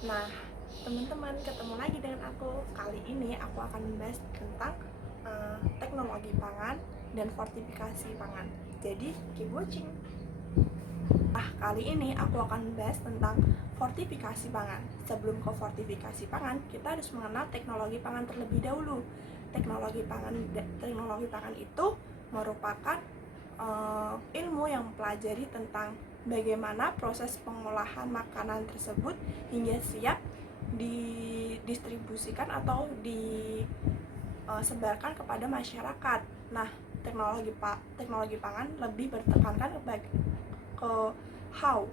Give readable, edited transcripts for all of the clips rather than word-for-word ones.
Nah, teman-teman, ketemu lagi dengan aku. Kali ini aku akan membahas tentang teknologi pangan dan fortifikasi pangan. Jadi, keep watching. Nah, kali ini aku akan membahas tentang fortifikasi pangan. Sebelum ke fortifikasi pangan, kita harus mengenal teknologi pangan terlebih dahulu. Teknologi pangan itu merupakan ilmu yang mempelajari tentang bagaimana proses pengolahan makanan tersebut hingga siap didistribusikan atau disebarkan kepada masyarakat. Nah, teknologi pangan lebih bertekankan ke how,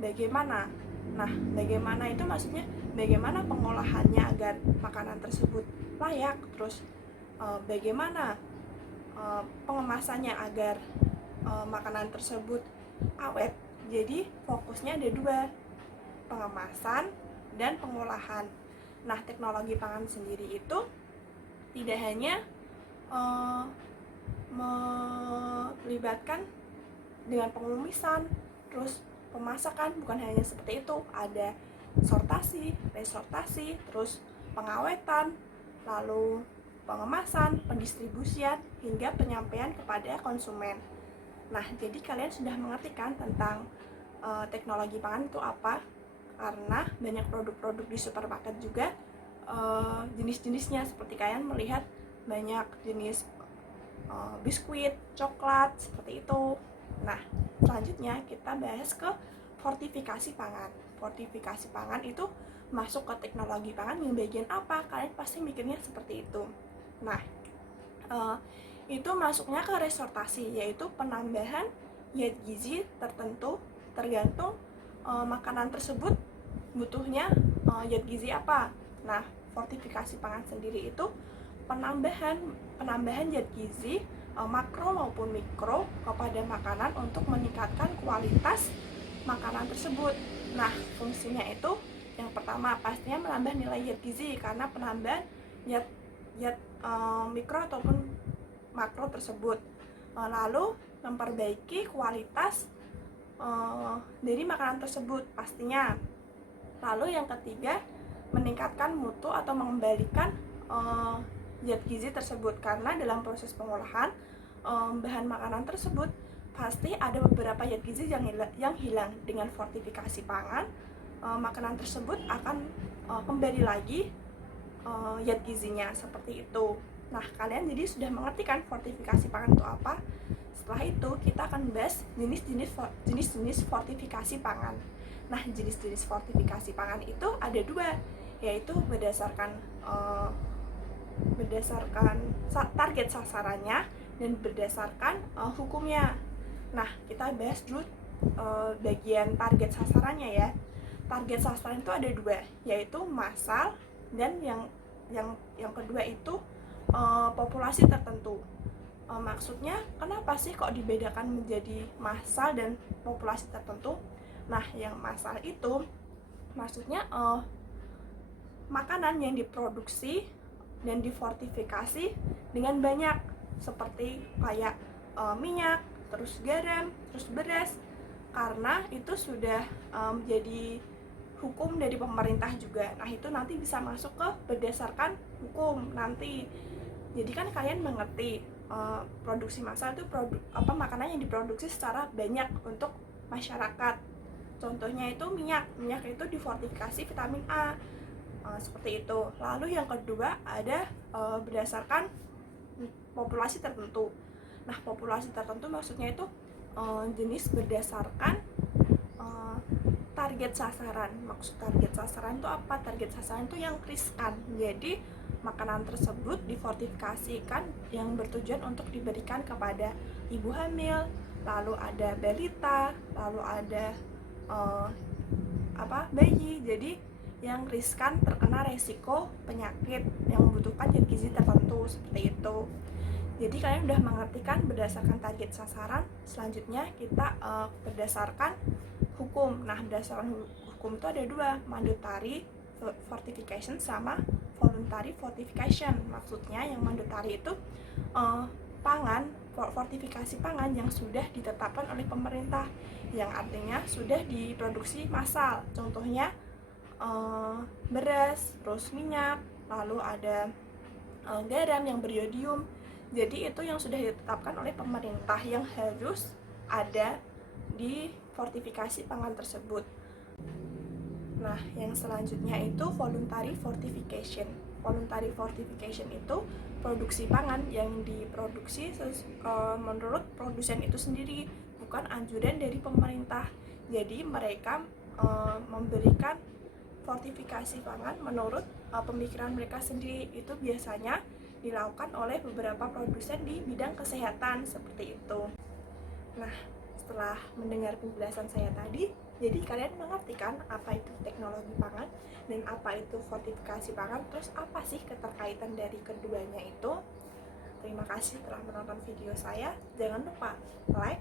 bagaimana. Nah, bagaimana itu maksudnya bagaimana pengolahannya agar makanan tersebut layak, terus bagaimana pengemasannya agar makanan tersebut awet. Jadi fokusnya ada dua, pengemasan dan pengolahan. Nah, teknologi pangan sendiri itu tidak hanya melibatkan dengan pengumisan, terus pemasakan, bukan hanya seperti itu, ada sortasi, resortasi, terus pengawetan, lalu pengemasan, pendistribusian, hingga penyampaian kepada konsumen. Nah, jadi kalian sudah mengerti kan tentang teknologi pangan itu apa? Karena banyak produk-produk di supermarket juga jenis-jenisnya, seperti kalian melihat banyak jenis biskuit, coklat, seperti itu. Nah, selanjutnya kita bahas ke fortifikasi pangan. Fortifikasi pangan itu masuk ke teknologi pangan yang bagian apa? Kalian pasti mikirnya seperti itu. Nah, itu masuknya ke resortasi, yaitu penambahan zat gizi tertentu tergantung makanan tersebut butuhnya zat gizi apa. Nah, fortifikasi pangan sendiri itu penambahan zat gizi makro maupun mikro kepada makanan untuk meningkatkan kualitas makanan tersebut. Nah, fungsinya itu yang pertama pastinya menambah nilai zat gizi, karena penambahan zat mikro ataupun makro tersebut. Lalu memperbaiki kualitas dari makanan tersebut pastinya. Lalu yang ketiga, meningkatkan mutu atau mengembalikan zat gizi tersebut, karena dalam proses pengolahan bahan makanan tersebut pasti ada beberapa zat gizi yang hilang. Dengan fortifikasi pangan, makanan tersebut akan kembali lagi zat gizinya, seperti itu. Nah, kalian jadi sudah mengerti kan fortifikasi pangan itu apa? Setelah itu kita akan bahas jenis-jenis fortifikasi pangan. Nah, jenis-jenis fortifikasi pangan itu ada dua, yaitu berdasarkan target sasarannya dan berdasarkan hukumnya. Nah, kita bahas dulu bagian target sasarannya ya. Target sasaran itu ada dua, yaitu massal dan yang kedua itu populasi tertentu. Maksudnya kenapa sih kok dibedakan menjadi massal dan populasi tertentu? Nah, yang massal itu maksudnya makanan yang diproduksi dan difortifikasi dengan banyak, seperti kayak minyak, terus garam, terus beras, karena itu sudah menjadi hukum dari pemerintah juga. Nah, itu nanti bisa masuk ke berdasarkan hukum nanti. Jadi kan kalian mengerti produksi massal itu makanan yang diproduksi secara banyak untuk masyarakat. Contohnya itu minyak itu difortifikasi vitamin A, seperti itu. Lalu yang kedua ada berdasarkan populasi tertentu. Nah, populasi tertentu maksudnya itu jenis berdasarkan target sasaran. Maksud target sasaran itu apa? Target sasaran itu yang riskan. Jadi makanan tersebut difortifikasikan yang bertujuan untuk diberikan kepada ibu hamil, lalu ada balita, lalu ada bayi. Jadi yang riskan terkena resiko penyakit yang membutuhkan zat gizi tertentu, seperti itu. Jadi kalian udah mengerti kan berdasarkan target sasaran. Selanjutnya kita berdasarkan hukum. Nah, berdasarkan hukum itu ada dua, mandatory fortification sama voluntary fortification. Maksudnya yang mandatory itu fortifikasi pangan yang sudah ditetapkan oleh pemerintah, yang artinya sudah diproduksi massal. Contohnya beras, terus minyak, lalu ada garam yang beriodium. Jadi itu yang sudah ditetapkan oleh pemerintah yang harus ada di fortifikasi pangan tersebut. Nah, yang selanjutnya itu voluntary fortification. Voluntary fortification itu produksi pangan yang diproduksi menurut produsen itu sendiri, bukan anjuran dari pemerintah. Jadi mereka memberikan fortifikasi pangan menurut pemikiran mereka sendiri. Itu biasanya dilakukan oleh beberapa produsen di bidang kesehatan seperti itu. Nah, setelah mendengar penjelasan saya tadi, jadi kalian mengerti kan apa itu teknologi pangan dan apa itu fortifikasi pangan, terus apa sih keterkaitan dari keduanya itu? Terima kasih telah menonton video saya. Jangan lupa like,